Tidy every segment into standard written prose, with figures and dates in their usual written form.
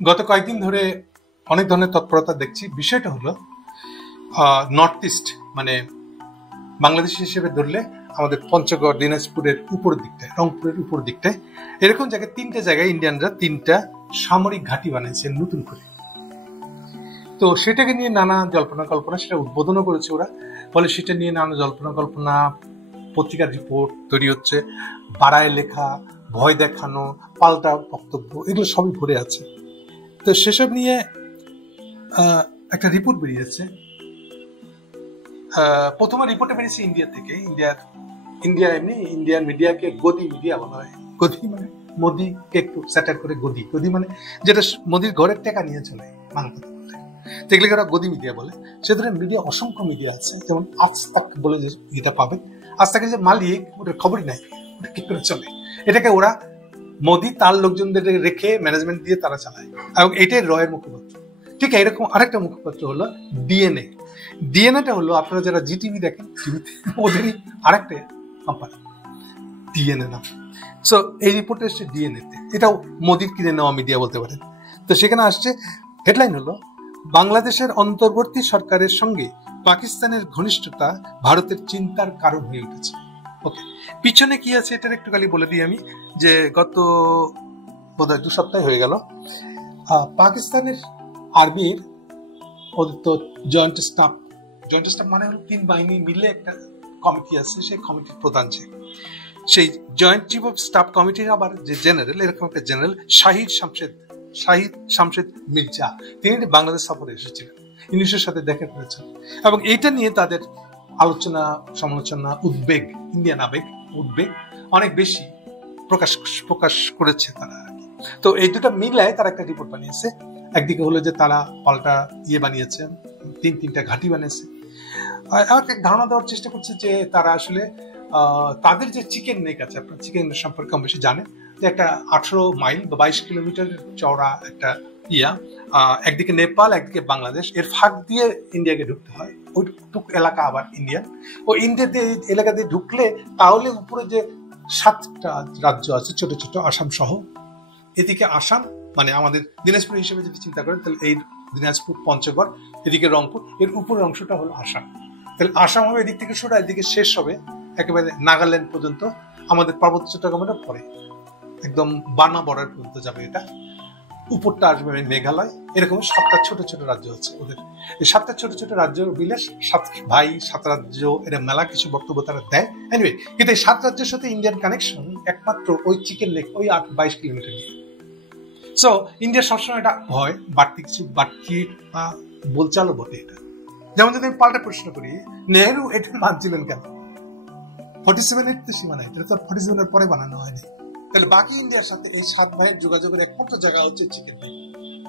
গত কয়েকদিন ধরে অনেক ধরনের তৎপরতা দেখছি। বিষয়টা হলো নর্থ ইস্ট, মানে বাংলাদেশ হিসেবে ধরলে আমাদের পঞ্চগড়, দিনাজপুরের উপরের দিকটায়, রংপুরের উপর দিকটায় এরকম জায়গায় 3টে জায়গায় ইন্ডিয়ানরা 3টা সামরিক ঘাঁটি বানাইছে নতুন করে। তো সেটাকে নিয়ে নানা জল্পনা কল্পনা, সেটা উদ্বোধনও করেছে ওরা। ফলে সেটা নিয়ে নানা জল্পনা কল্পনা, পত্রিকার রিপোর্ট তৈরি হচ্ছে, বাড়ায় লেখা, ভয় দেখানো, পাল্টা বক্তব্য, এগুলো সবই ভরে আছে। তো সেসব নিয়ে একটা রিপোর্ট বেরিয়েছে। প্রথমে রিপোর্টে বেরিয়েছে ইন্ডিয়া থেকে। ইন্ডিয়ান মিডিয়াকে গদি মিডিয়া বলা হয়। গদি মানে মোদিকে একটু স্যাটার করে গদি, গদি মানে যেটা মোদির ঘরের টাকা নিয়ে চলে বাংলা কথা বলতে, সেগুলোকে ওরা গদি মিডিয়া বলে। সে ধরনের মিডিয়া অসংখ্য মিডিয়া আছে, যেমন আজ তাক বলে যেটা পাবেন, আজ তাকের যে মালিক, ওটার খবরই নাই, ওটা কি করে চলে। এটাকে ওরা মোদি তার লোকজনদের রেখে ম্যানেজমেন্ট দিয়ে তারা চালায়, এবং এটাই রয়ের মুখপাত্র। ঠিক এরকম আরেকটা মুখপাত্র হলো ডিএনএ। ডিএনএটা হলো, আপনারা যারা জিটিভি দেখেন, টিভিতে ওদেরই আরেকটা কোম্পানি, ডিএনএ নাম। সো এই রিপোর্টে এসছে ডিএনএ তে, এটাও মোদির কিনে নেওয়া মিডিয়া বলতে পারেন। তো সেখানে আসছে হেডলাইন হলো, বাংলাদেশের অন্তর্বর্তী সরকারের সঙ্গে পাকিস্তানের ঘনিষ্ঠতা ভারতের চিন্তার কারণ হয়ে উঠেছে। ওকে, পিছনে কি আছে এটার একটু খালি বলে দিই আমি, যে গত বোধহয় 2 সপ্তাহ হয়ে গেল, পাকিস্তানের আর্মির ওদের তো জয়েন্ট স্টাফ মানে হলো 3 বাহিনী মিলে একটা কমিটি আছে, সেই কমিটির প্রধান সেই জয়েন্ট চিফ অফ স্টাফ কমিটির আবার যে জেনারেল, এরকম একটা জেনারেল শাহিদ শামশেদ মির্জা, তিনি বাংলাদেশ সফরে এসেছিলেন, ইংলিশের সাথে দেখা করেছেন, এবং এইটা নিয়ে তাদের আলোচনা, সমালোচনা, উদ্বেগ, ইন্ডিয়ান উদ্বেগ অনেক বেশি প্রকাশ করেছে তারা। তো এই দুটো মিলায় তারা একটা রিপোর্ট বানিয়েছে। একদিকে হলো যে তারা পাল্টা বানিয়েছে, 3টা ঘাঁটি বানিয়েছে। আমাকে ধারণা দেওয়ার চেষ্টা করছে যে তারা আসলে তাদের যে চিকেন নেক আছে, আপনার চিকেন সম্পর্কে কম বেশি জানেন, যে একটা 18 মাইল বা 22 কিলোমিটার চওড়া একটা একদিকে নেপাল, একদিকে বাংলাদেশ, এর ফাঁক দিয়ে ইন্ডিয়াকে ঢুকতে হয়। ওইটুক এলাকা আবার ইন্ডিয়ান। ও ইন্ডিয়াতে এলাকা দিয়ে ঢুকলে তাহলে উপরে যে 7টা রাজ্য আছে ছোট ছোট, আসাম সহ, এদিকে আসাম মানে আমাদের দিনাজপুর হিসেবে যদি চিন্তা করেন, তাহলে এই দিনাজপুর, পঞ্চগড়, এদিকে রংপুর, এর উপরের অংশটা হলো আসাম। তাহলে আসাম হবে এদিক থেকে শুরু, এদিকে শেষ হবে একেবারে নাগাল্যান্ড পর্যন্ত, আমাদের পার্বত্য চট্টগ্রামের পরে একদম বার্মা বর্ডার পর্যন্ত যাবে। এটা উপরটা আসবে মেঘালয়। এরকম 7টা ছোট ছোট রাজ্য আছে ওদের। এই 7টা ছোট ছোট রাজ্য মিলে 7 ভাই 7 রাজ্য, এরা মেলা কিছু বক্তব্য তারা দেয়। এনিওয়ে, কিন্তু এই 7 রাজ্যের সাথে ইন্ডিয়ান কানেকশন একমাত্র ওই চিকেন লেক, ওই 22 কিলোমিটার নিয়ে। সো ইন্ডিয়া সবসময় এটা ভয়, বাড়তি বলচালও বটে এটা। যেমন যদি আমি পাল্টা প্রশ্ন করি, নেহেরু এটা মানছিলেন কেন? 47-এর তো সীমানা, এটা তো 47-এর পরে বানানো হয়নি। তাহলে বাকি ইন্ডিয়ার সাথে এই 7 ভাইয়ের যোগাযোগের একমাত্র জায়গা হচ্ছে চিকেন লেক।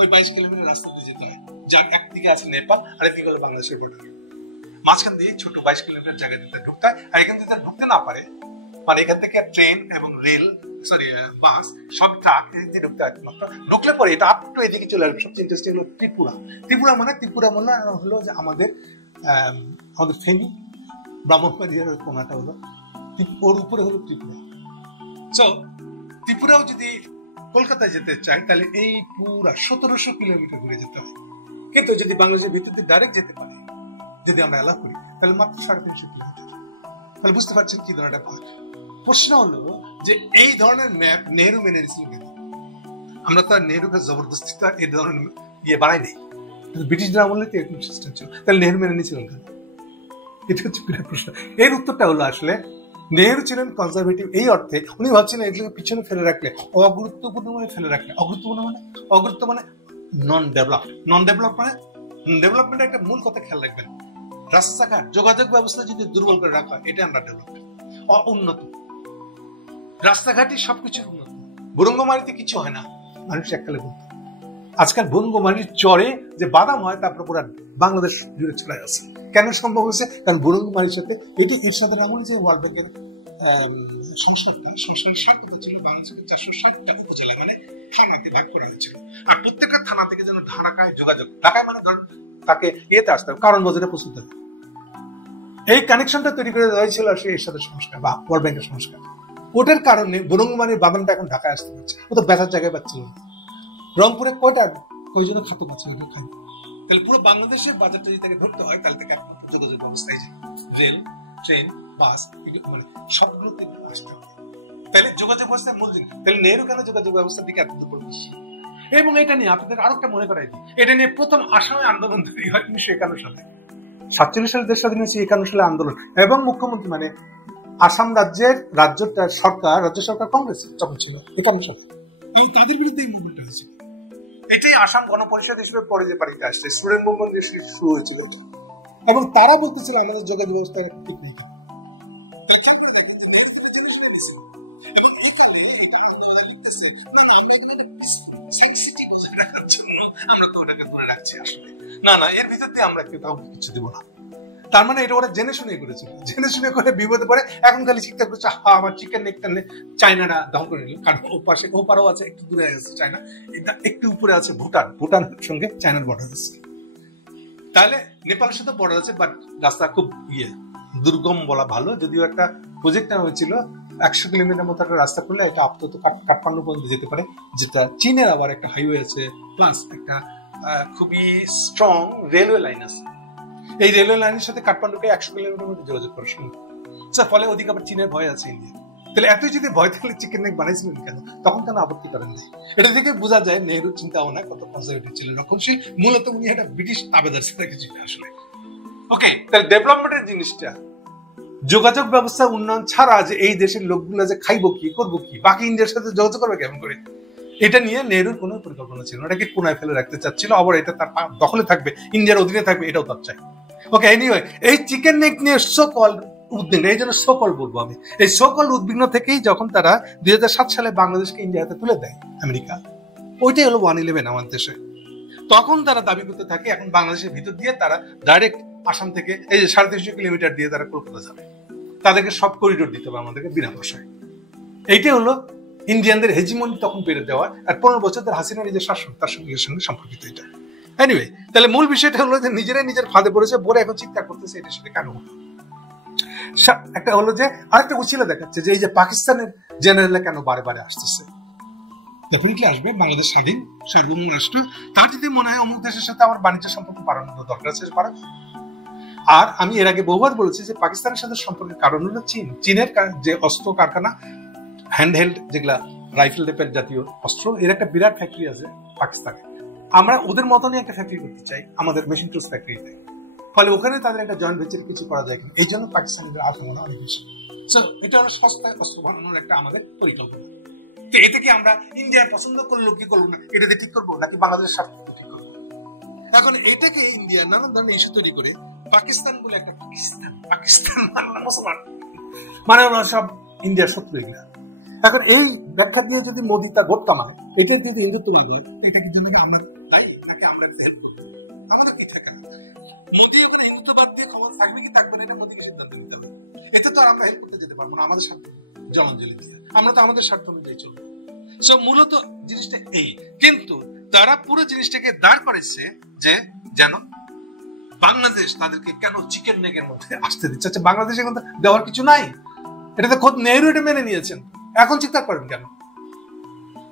ওই 22 কিলোমিটার রাস্তা দিয়ে যেতে হয়, যার একদিকে আছে নেপাল আর একদিকে হলো বাংলাদেশের বর্ডার। মাঝখান দিয়ে ছোট 22 কিলোমিটার জায়গা দিতে ঢুকতে হয়। আর এখান থেকে ঢুকতে না পারে, মানে এখান থেকে ট্রেন এবং বাস, সব ট্রাক এদিকে ঢুকতে হয়। ঢুকলে পরে এটা আপ টু এদিকে চলে আসবে। সবচেয়ে ইন্টারেস্টিং হলো ত্রিপুরা মানে হলো যে আমাদের ফেনী, ব্রাহ্মণবাড়িয়ার কোনাটা হলো, ওর উপরে হলো ত্রিপুরা। সো ত্রিপুরাও যদি কলকাতায় যেতে চায়, তাহলে এই পুরা 1700 কিলোমিটার ঘুরে যেতে হয়। কিন্তু যদি বাংলাদেশের ভিতর দিয়ে ডাইরেক্ট যেতে পারে, যদি আমরা অ্যালাউ করি, তাহলে মাত্র 350 কিলোমিটার। তাহলে বুঝতে পারছেন কি ধরনের ভাগ। প্রশ্ন হলো যে এই ধরনের ম্যাপ নেহেরু মেনে নিয়েছিল কেন? আমরা তো আর নেহেরুকে জবরদস্তি তো এই ধরনের বানাই নেই। ব্রিটিশদের আমলে তো এরকম সিস্টেম ছিল, তাহলে নেহেরু মেনে নিয়েছিলেন কেন? এটা হচ্ছে বিরাট প্রশ্ন। এর উত্তরটা হলো, আসলে নেহেরু ছিলেন কনজারভেটিভ এই অর্থে, উনি ভাবছিলেন এগুলোকে পিছনে ফেলে রাখলে, অগুরুত্বপূর্ণ মানে ফেলে রাখলে, অগুরুত্ব মানে নন ডেভেলপমেন্টের একটা মূল কথা খেয়াল রাখবেন। রাস্তাঘাট, যোগাযোগ ব্যবস্থা যদি দুর্বল করে রাখা হয়, এটা আমরা ডেভেলপমেন্ট, উন্নত। রাস্তাঘাটই সবকিছুর উন্নত। বুরঙ্গমারিতে কিছু হয় না, মানুষ এককালে বলতো। আজকাল বুরঙ্গমারির চরে যে বাদাম হয়, তারপর পুরো বাংলাদেশ জুড়ে ছড়ায় আছে। কেন সম্ভব হয়েছে? কারণ বুরঙ্গমারির সাথে এর সাথে এমন যে ওয়ার্ল্ড ব্যাংকের সংস্কারের স্বার্থতা ছিল, বাংলাদেশের 460টা উপজেলা মানে থানাতে ভাগ করা হয়েছিল। আর প্রত্যেকটা থানা থেকে যেন ঢাকায় যোগাযোগ, ঢাকায় মানে ধরেন তাকে আসতে হবে, কারণ বাজারে পৌঁছতে হবে। এই কানেকশনটা তৈরি করে দেওয়া হয়েছিল এর সাথে সংস্কার বা ওয়ার্ল্ড ব্যাংকের সংস্কার। ওটার কারণে বুরঙ্গমারির বাদামটা এখন ঢাকায় আসতে পারছে। ও তো বেচার জায়গায় পাচ্ছিল না। রংপুরে কয়জন খাতক আছে ওটা খাই। তাহলে পুরো বাংলাদেশের বাজারটা যদি তাকে ধরতে হয় তাহলে তাকে একমাত্র যোগাযোগ ব্যবস্থায় রেল, ট্রেন, বাস মানে সবগুলোতে আসতে হবে। তাহলে যোগাযোগ ব্যবস্থার মূল জিনিস। তাহলে নেহরু কেন যোগাযোগ ব্যবস্থার দিকে এত বেশি? এবং এটা নিয়ে আপনাদের আরো একটা মনে করাই দিই, এটা নিয়ে প্রথম আসামে আন্দোলন তৈরি হয় 1951 সালে। 47 সালে দেশ স্বাধীন হয়েছে, 51 সালে আন্দোলন। এবং মুখ্যমন্ত্রী মানে আসাম রাজ্য সরকার কংগ্রেস তখন ছিল 51 সালে, এবং তাদের বিরুদ্ধে এই মুভমেন্টটা হয়েছিল। এটাই আসাম গণপরিষদ হিসেবে পরে যে বাড়িতে আসছে স্টুডেন্ট মুভমেন্ট শুরু হয়েছিল, এবং তারা বলতেছিল আমাদের যোগাযোগ ব্যবস্থা ঠিক নেই। না এর ভিতর দিয়ে আমরা কেউ কাউকে কিছু দেবো না। তার মানে এটা ওরা জেনে শুনে করেছিল, জেনে শুনে করে বিপদে পড়ে এখন খালি চিন্তা করছে আমার চিকেন নেকটা চায়নাটা দখল করে নিল। কারণ ওপারেও আছে, একটু দূরে আছে চায়না, এটা একটু উপরে আছে ভুটানের সঙ্গে চায়নার বর্ডার আছে। তাহলে নেপালের সাথে বর্ডার আছে, বাট রাস্তা খুব দুর্গম বলা ভালো। যদিও একটা প্রজেক্ট নেওয়া হয়েছিল 100 কিলোমিটার মতো একটা রাস্তা করলে এটা আপাতত কাঠমান্ডু পর্যন্ত যেতে পারে, যেটা চীনের আবার একটা হাইওয়ে আছে, প্লাস একটা খুবই স্ট্রং রেলওয়ে লাইন আছে। এই রেলওয়ে লাইনের সাথে কাঠমান্ডুকে 100 কিলোমিটার মধ্যে যোগাযোগ করা সম্ভব। ফলে ওদিকে আবার চীনের ভয় আছে ইন্ডিয়া। তাহলে এতই যদি ভয় থাকলে চিকেন নেক বানাইছিলেন কেন? তখন কেন আপত্তি করেন নাই? এটা থেকে বোঝা যায় নেহরুর চিন্তা ভাবনা কত কনজারভেটিভ ছিলেন, রক্ষণশীল। মূলত উনি একটা ব্রিটিশ তাবেদার ছিলেন কিছু আসলে। ওকে, তাহলে ডেভেলপমেন্টের জিনিসটা যোগাযোগ ব্যবস্থা উন্নয়ন ছাড়া যে এই দেশের লোকগুলো যে খাইবো কি করবো কি, বাকি ইন্ডিয়ার সাথে যোগাযোগ করবে কেমন করে, এটা নিয়ে নেহরুর কোনো পরিকল্পনা ছিল না। এটাকে কোনায় ফেলে রাখতে চাচ্ছিল, আবার এটা তার দখলে থাকবে, ইন্ডিয়ার অধীনে থাকবে, এটাও তার চাই। ওকে, এনিওয়ে, এই চিকেন নেক নিয়ে সকল উদ্বিগ্ন, এই জন্য সকল বলবো আমি, এই সকল উদ্বিগ্ন থেকেই যখন তারা 2007 সালে বাংলাদেশকে ইন্ডিয়াতে তুলে দেয় আমেরিকা, ওইটাই হলো 111 আমাদের দেশে। তখন তারা দাবি করতে থাকে এখন বাংলাদেশের ভিতর দিয়ে তারা ডাইরেক্ট আসাম থেকে এই যে 350 কিলোমিটার দিয়ে তারা কলকাতা যাবে, তাদেরকে সব করিডোর দিতে হবে আমাদেরকে বিনা পয়সায়। এইটাই হলো ইন্ডিয়ানদের হেজিমনি তখন পেরে দেওয়া, আর 15 বছর ধরে হাসিনা নিজের শাসন তার সঙ্গে সম্পর্কিত এটা। এনিওয়ে, তাহলে মূল বিষয়টা হলো যে নিজেরাই নিজের ফাঁদে পড়েছে, বলে এখন চিন্তা করতেছে এটা সেটা কেন। একটা হলো যে আরেকটা উচিলা দেখাচ্ছে যে এই যে পাকিস্তানের জেনারেল কেন বারে বারে আসতেছে, ডেফিনেটলি আসবে, বাংলাদেশ স্বাধীন সার্বভৌম রাষ্ট্র, তার যদি মনে হয় অমুক দেশের সাথে আমার বাণিজ্য সম্পর্ক বাড়ানোর দরকার আছে বাড়াবে। আর আমি এর আগে বহুবার বলেছি যে পাকিস্তানের সাথে সম্পর্কের কারণ হলো চীনের যে অস্ত্র কারখানা, হ্যান্ডহেল্ড যেগুলা রাইফেল টাইপের জাতীয় অস্ত্র, এর একটা বিরাট ফ্যাক্টরি আছে পাকিস্তানে। আমরা ওদের মতনই একটা ফ্যাক্টরি করতে চাই, আমাদের মেশিন টুলস ফ্যাক্টরিতে। ফলে ওখানে তাদের একটা জয়েন্ট ভেঞ্চারে কিছু করা যায় কিনা, এই জন্য পাকিস্তানিদের আক্রমণ অনেক বেশি। এটা হলো সস্তায় অস্ত্র বানানোর একটা আমাদের পরিকল্পনা। তো এতে কি আমরা ইন্ডিয়া পছন্দ করলো কি করবো না, এটাতে ঠিক করবো নাকি বাংলাদেশের স্বার্থ ঠিক করবো? এখন এটাকে ইন্ডিয়া নানান ধরনের ইস্যু তৈরি করে পাকিস্তান বলে একটা পাকিস্তান মুসলমান মানে হলো সব ইন্ডিয়ার শত্রু এগুলা। এখন এই ব্যাখ্যা দিয়ে যদি মোদী তা গড়তা মানে এটা যদি হিন্দুত্ববাদ হয়, এটা কিন্তু আমরা দায়ী নাকি আমরা আমাদের কি থাকে? মোদী এখন হিন্দুত্ববাদ দিয়ে খবর থাকবে কি থাকবে না, এটা মোদীকে সিদ্ধান্ত নিতে হবে। এতে তো আর আমরা হেল্প করতে যেতে পারবো না আমাদের স্বার্থ জলাঞ্জলি দিয়ে, আমরা তো আমাদের স্বার্থ অনুযায়ী চলবো। সো মূলত জিনিসটা এই, কিন্তু তারা পুরো জিনিসটাকে দাঁড় করেছে যে যেন বাংলাদেশ তাদেরকে কেন চিকেন নেকের মধ্যে আসতে দিচ্ছে। আচ্ছা, বাংলাদেশে কিন্তু দেওয়ার কিছু নাই, এটাতে খোদ নেহরু এটা মেনে নিয়েছেন, এখন চিন্তা করেন কেন?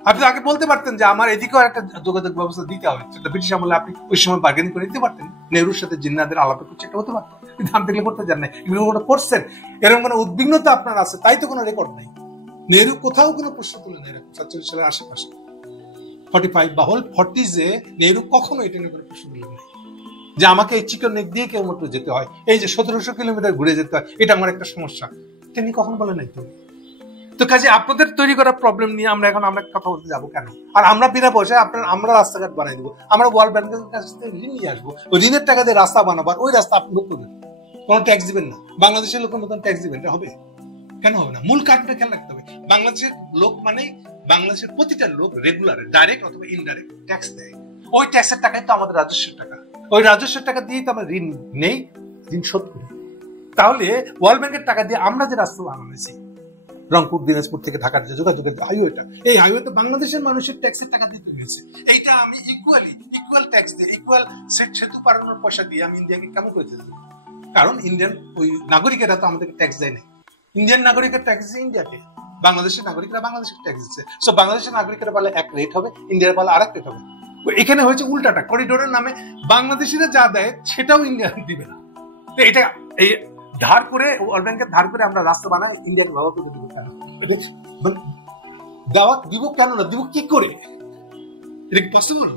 আপনি আগে বলতে পারতেন যে আমার এদিকেও একটা যোগাযোগ ব্যবস্থা দিতে হবে, সেটা ব্রিটিশ আমলে আপনি ওই সময় বার্গেনিং করে দিতে পারতেন, নেহরুর সাথে জিন্নাদের আলাপে করছে, এটা হতে পারতো, কিন্তু আপনি করতে যান নাই, এগুলো করছেন। এরকম কোনো উদ্বিগ্নতা আপনার আছে, তাই তো কোনো রেকর্ড নাই। নেহরু কোথাও কোনো প্রশ্ন তুলে নেই 47 সালের আশেপাশে 45 বা হোল 40s-এ নেহরু কখনো এটা নিয়ে কোনো প্রশ্ন তুলে নেই যে আমাকে এই চিকেন নেক দিয়ে কেউ মতো যেতে হয়, এই যে 1700 কিলোমিটার ঘুরে যেতে হয়, এটা আমার একটা সমস্যা, তিনি কখনো বলে নাই। তো কাজে আপনাদের তৈরি করা প্রবলেম নিয়ে আমরা কথা বলতে যাবো কেন? আর আমরা বিনা পয়সায় আমরা রাস্তাঘাট বানাই দেবো, আমরা ওয়ার্ল্ড ব্যাংকের কাছ থেকে ঋণ নিয়ে আসবো, ওই ঋণের টাকা দিয়ে রাস্তা বানাবার, ওই রাস্তা আপনি লোক করবেন, কোনো ট্যাক্স দিবেন না। বাংলাদেশের লোকের মতন ট্যাক্স দিবেন, এটা হবে কেন? হবে না। মূল কারণটা খেয়াল রাখতে হবে, বাংলাদেশের লোক মানে বাংলাদেশের প্রতিটা লোক রেগুলার ডাইরেক্ট অথবা ইনডাইরেক্ট ট্যাক্স দেয়, ওই ট্যাক্সের টাকাই তো আমাদের রাজস্বের টাকা, ওই রাজস্বের টাকা দিয়েই তো আমরা ঋণ নেই, ঋণ শোধ করি। তাহলে ওয়ার্ল্ড ব্যাংকের টাকা দিয়ে আমরা যে রাস্তা বানাইছি, রংপুর দিনাজপুর থেকে ঢাকার যে যোগাযোগের হাইওয়েটা, এই হাইওয়েতে বাংলাদেশের মানুষের ট্যাক্সের টাকা দিতে হয়েছে। এইটা আমি ইকুয়াল ট্যাক্স দিয়ে, ইকুয়াল সেতু পারানোর পয়সা দিয়ে আমি ইন্ডিয়াকে কেমন করে দিতে দেবো? কারণ ইন্ডিয়ান ওই নাগরিকেরা তো আমাদেরকে ট্যাক্স দেয় না, ইন্ডিয়ান নাগরিকের ট্যাক্স দিচ্ছে ইন্ডিয়াকে। বাংলাদেশের নাগরিকরা বাংলাদেশের ট্যাক্স দিচ্ছে। সো বাংলাদেশের নাগরিকরা বলে এক রেট হবে, ইন্ডিয়ার বলে আরেক রেট হবে। এখানে হয়েছে উল্টাটা, করিডোরের নামে বাংলাদেশিরা যা দেয় সেটাও ইন্ডিয়া দিবে না। এটা এই ধার করে, ওয়ার্ল্ড ব্যাংকের ধার করে আমরা রাস্তা বানাই, ইন্ডিয়াকে ব্যবহার করে দিব কেন? দাওয়াত দিব কেন না, দিব কি করে? এটা কি পসিবল?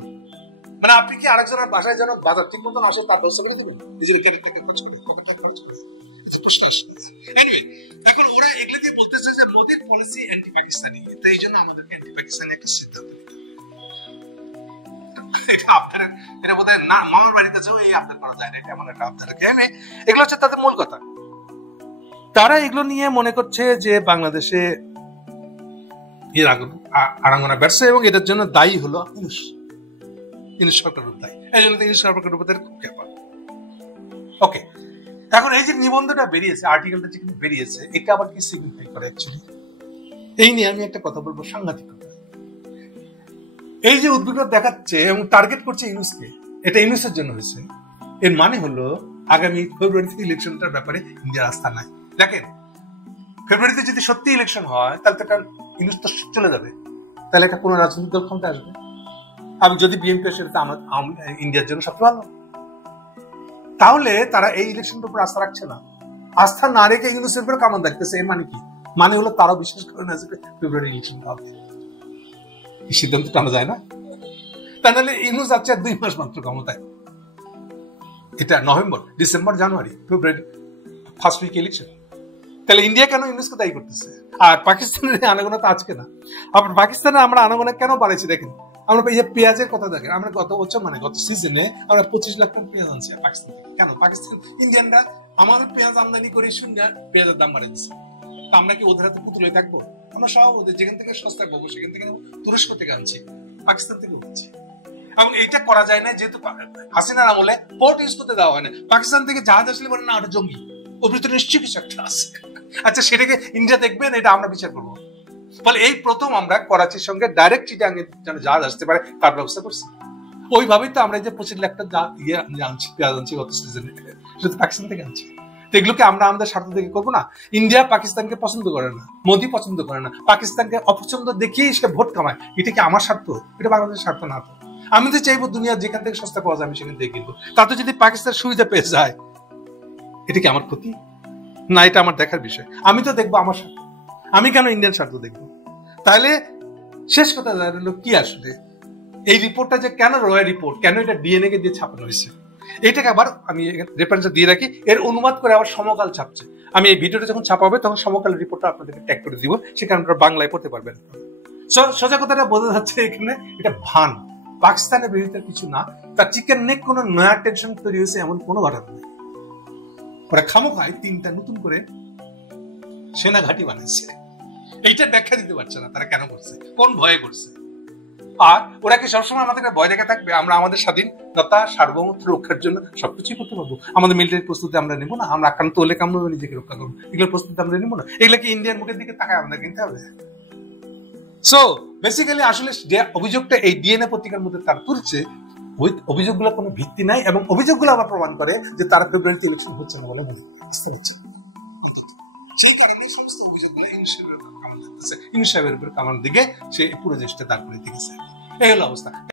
মানে আপনি কি আরেকজনের বাসায় যেন বাজার ঠিক মতন আসে তার ব্যবস্থা করে দিবেন নিজের ক্যারেট থেকে খরচ করে, পকেট থেকে খরচ করে? প্রশ্ন আসে। এনিওয়ে, এখন ওরা এগুলো দিয়ে বলতেছে যে মোদির পলিসি অ্যান্টি পাকিস্তানি, তো এই জন্য আমাদেরকে অ্যান্টি পাকিস্তানি একটা সিদ্ধান্ত নিতে হবে। এটা আপনার, এটা বোধহয় না মামার বাড়িতে যাও এই আবদার করা যায় না, এটা এমন একটা আবদার। এগুলো হচ্ছে তাদের মূল কথা। তারা এগুলো নিয়ে মনে করছে যে বাংলাদেশে এর আনাগোনা ব্যবসা, এবং এটার জন্য দায়ী হলো ইউনূস সরকারের দায়ী। এই জন্য ইউনূস সরকারের উপর খুব ক্যাপা। ওকে, এখন এই যে নিবন্ধটা বেরিয়েছে, আর্টিকেলটা যেখানে বেরিয়েছে, এটা আবার কি সিগনিফাই করে অ্যাকচুয়ালি? এই নিয়ে আমি একটা কথা বলবো, সাংঘাতিক কথা। এই যে উদ্বিগ্নতা দেখাচ্ছে এবং টার্গেট করছে ইউনূসকে, এটা ইউনূসের জন্য হয়েছে। এর মানে হলো আগামী ফেব্রুয়ারিতে ইলেকশনটার ব্যাপারে ইন্ডিয়ার আস্থা নাই। দেখেন, ফেব্রুয়ারিতে যদি সত্যি ইলেকশন হয় তাহলে তো ইউনূস তো চলে যাবে, তাহলে এটা কোনো রাজনৈতিক দল ক্ষমতা আসবে? আমি যদি বিএনপি আসে, সেটা আমার ইন্ডিয়ার জন্য সবচেয়ে ভালো। তাহলে তারা এই ইলেকশনের উপর আস্থা রাখছে না, আস্থা না রেখে ইউনূসের উপর কামান দেখতেছে। এর মানে কি? মানে হলো তারাও বিশ্বাস করে না যে ফেব্রুয়ারি ইলেকশনটা হবে। এই সিদ্ধান্ত টানা যায় না। তাহলে ইউনূস আছে 2 মাস মাত্র ক্ষমতায়। এটা নভেম্বর, ডিসেম্বর, জানুয়ারি, ফেব্রুয়ারি, ফার্স্ট উইক ইলেকশন। তাহলে ইন্ডিয়া কেন ইউনূসকে দায়ী করতেছে? আর পাকিস্তানের আনাগোনা তো আজকে না। আবার পাকিস্তানে আমরা আনাগোনা কেন বাড়াইছি দেখেন। আমরা এই যে পেঁয়াজের কথা দেখেন, আমরা গত বছর মানে গত সিজনে আমরা 25 লাখ টন পেঁয়াজ আনছি পাকিস্তান থেকে। কেন? পাকিস্তান ইন্ডিয়ানরা আমাদের পেঁয়াজ আমদানি করে শুনে পেঁয়াজের দাম বাড়াই দিচ্ছে। তা আমরা কি ওদের হাতে পুতুল হয়ে থাকবো? আমরা সব ওদের যেখান থেকে সস্তায় পাবো সেখান থেকে তুরস্ক থেকে আনছি, পাকিস্তান থেকে হচ্ছে। এবং এইটা করা যায় না যেহেতু হাসিনার আমলে পোর্ট ইউজ করতে দেওয়া হয় না। পাকিস্তান থেকে জাহাজ আসলে বলে না ওটা জঙ্গি, ওর ভিতরে নিশ্চয়ই কিছু একটা আছে। আচ্ছা, সেটাকে ইন্ডিয়া দেখবেন, এটা আমরা বিচার করবো। ফলে এই প্রথম আমরা করাচির সঙ্গে ডাইরেক্ট চিটাগাং যেন জাহাজ আসতে পারে তার ব্যবস্থা করছি। ওইভাবেই তো আমরা এই যে 25 লাখ টাকা আনছি, পেঁয়াজ আনছি গত সিজনে, সেটা পাকিস্তান থেকে আনছি। তো এগুলোকে আমরা আমাদের স্বার্থ থেকে করবো না? ইন্ডিয়া পাকিস্তানকে পছন্দ করে না, মোদি পছন্দ করে না, পাকিস্তানকে অপছন্দ দেখিয়ে সে ভোট কামায়। এটা কি আমার স্বার্থ? এটা বাংলাদেশের স্বার্থ না। তো আমি তো চাইবো দুনিয়া যেখান থেকে সস্তা পাওয়া যায় আমি সেখান থেকে কিনবো। তাতে যদি পাকিস্তান সুবিধা পেয়ে যায়, এটা কি আমার ক্ষতি না? এটা আমার দেখার বিষয়। আমি তো দেখবো আমার স্বার্থ, আমি কেন ইন্ডিয়ান স্বার্থ দেখবো? তাহলে শেষ কথা দাঁড়ালো কি, আসলে এই রিপোর্টটা যে কেন রয় রিপোর্ট, কেন এটা ডিএনএ কে দিয়ে ছাপানো হয়েছে, এটাকে আবার আমি রেফারেন্স দিয়ে রাখি। এর অনুবাদ করে আবার সমকাল ছাপছে। আমি এই ভিডিওটা যখন ছাপাবে তখন সমকালের রিপোর্টটা আপনাদেরকে ট্যাগ করে দিব, সেখানে আপনারা বাংলায় পড়তে পারবেন। সোজা কথাটা বোঝা যাচ্ছে এখানে এটা ভান, পাকিস্তানের বিরুদ্ধে কিছু না। তার চিকেন নেক কোনো নয়া টেনশন তৈরি হয়েছে এমন কোনো ঘটনা নেই। ওরা খামোখায় 3টা নতুন করে সেনা ঘাঁটি বানাইছে, এইটা ব্যাখ্যা দিতে পারছে না তারা কেন করছে, কোন ভয়ে করছে। আর ওরা কি সবসময় আমাদেরকে ভয় দেখে থাকবে? আমরা আমাদের স্বাধীনতা সার্বভৌমত্ব রক্ষার জন্য সবকিছুই করতে পারবো। আমাদের মিলিটারি প্রস্তুতি আমরা নেবো না? আমরা আক্রান্ত হলে কামড় নিজেকে রক্ষা করবো, এগুলোর প্রস্তুতি আমরা নেবো না? এগুলো কি ইন্ডিয়ার মুখের দিকে তাকায় আমাদের কিনতে হবে? সো বেসিক্যালি আসলে যে অভিযোগটা এই ডিএনএ পত্রিকার মধ্যে তারা তুলছে, ওই অভিযোগগুলো কোনো ভিত্তি নাই, এবং অভিযোগগুলো আবার প্রমাণ করে যে তারা ফেব্রুয়ারিতে ইলেকশন হচ্ছে না বলে বুঝতে পারছে। সেই কারণে সমস্ত অভিযোগগুলো ইউনূস সাহেবের উপর কামান দিকে সে পুরো দেশটা দাঁড় করে দিয়েছে। এই হলো অবস্থা।